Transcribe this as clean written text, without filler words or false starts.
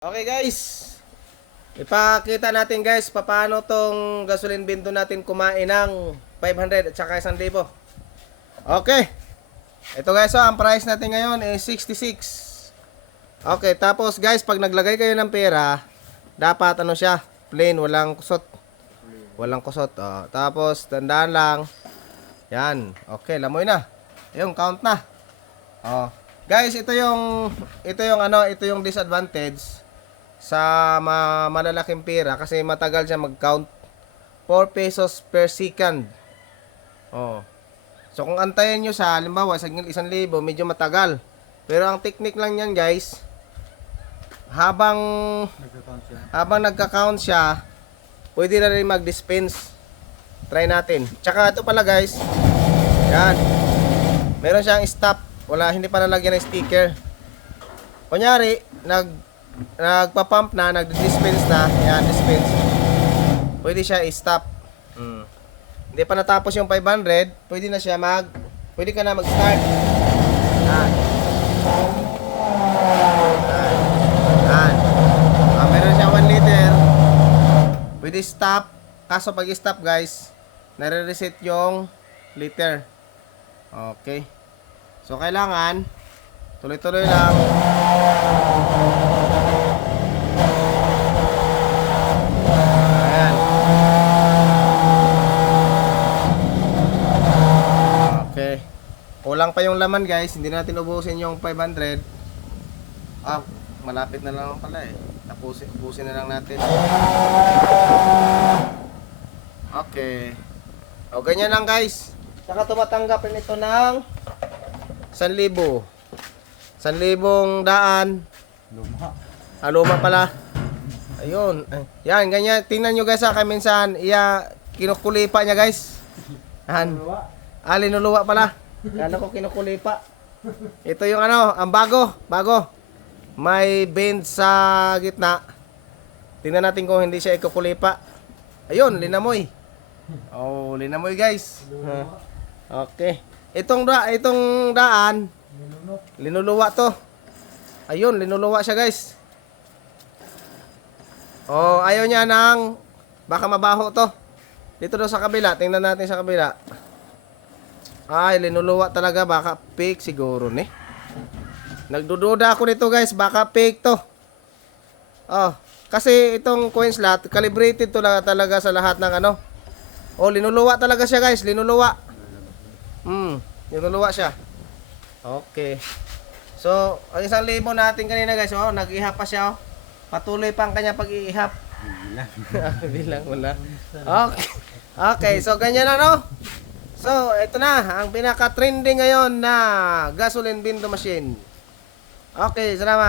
Okay guys, ipakita natin guys paano tong gasoline binto natin kumain ng 500 at saka 1,000. Okay, ito guys, ang price natin ngayon is 66. Okay, tapos guys, pag naglagay kayo ng pera, dapat ano siya, plain, walang kusot. Walang kusot. Tapos tandaan lang, yan, okay, lamoy na. Yung count na. Guys, ito yung disadvantage sa malalaking pera kasi matagal siya mag-count. 4 pesos per second. So kung antayin nyo sa halimbawa sa 1,000, medyo matagal. Pero ang technique lang yan guys, habang nagka-count siya, pwede na rin mag-dispense. Try natin. Tsaka ito pala guys, yan, meron siyang stop. Hindi pa nalagyan ng sticker. Kunyari nagpa-pump na, nag-dispense na, yan, dispense. Pwede siya i-stop. Hindi pa natapos yung 500, pwede ka na mag-start. Meron siya 1 liter. Pwede stop. Kaso pag i-stop guys, nare-reset yung liter. Okay. So kailangan tuloy-tuloy lang. Ayan. Okay. Kulang pa yung laman guys. Hindi natin ubusin yung 500. Malapit na lang pala eh. Ubusin na lang natin. Okay. O ganyan lang guys. Saka tumatanggap rin ito ng 1,000. 1,000 daan. Luma pala. Ayun. Yan, ganyan. Tingnan nyo guys kay minsan, kinukulipa niya guys. Yan. Linuluwa pala. Kala ko kinukulipa. Ito yung ang bago. May bend sa gitna. Tingnan natin kung hindi siya ikukulipa. Ayun, linamoy. Linamoy guys. Okay. Itong daan, linuluwa to. Ayun, linuluwa siya guys. Ayaw niya baka mabaho to. Dito daw sa kabila, tingnan natin sa kabila. Linuluwa talaga, baka fake siguro ni. Nagdududa ako nito guys, baka fake to. Kasi itong coin slot, calibrated to talaga sa lahat ng linuluwa talaga siya guys, linuluwa. Linuluwa siya. Okay. So, ang 1,000 natin kanina guys, nag-ihap pa siya. Patuloy pa ang kanya pag-iihap. Bilang wala. Okay, so ganyan na So, ito na ang pinaka-trending ngayon na gasoline binto machine. Okay, salamat.